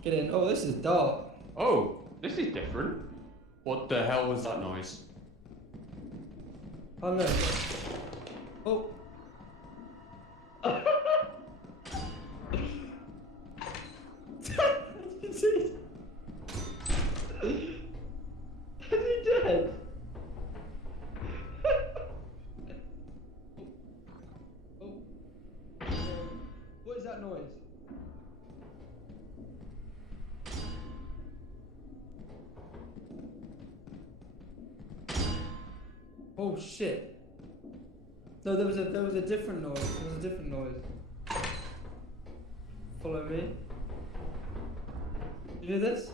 Get in. Oh, this is dark. Oh, this is different. What the hell was that noise? Oh no. Oh. Is he dead? Oh. What is that noise? Oh shit. No, there was a different noise. There was a different noise. Follow me. You hear this?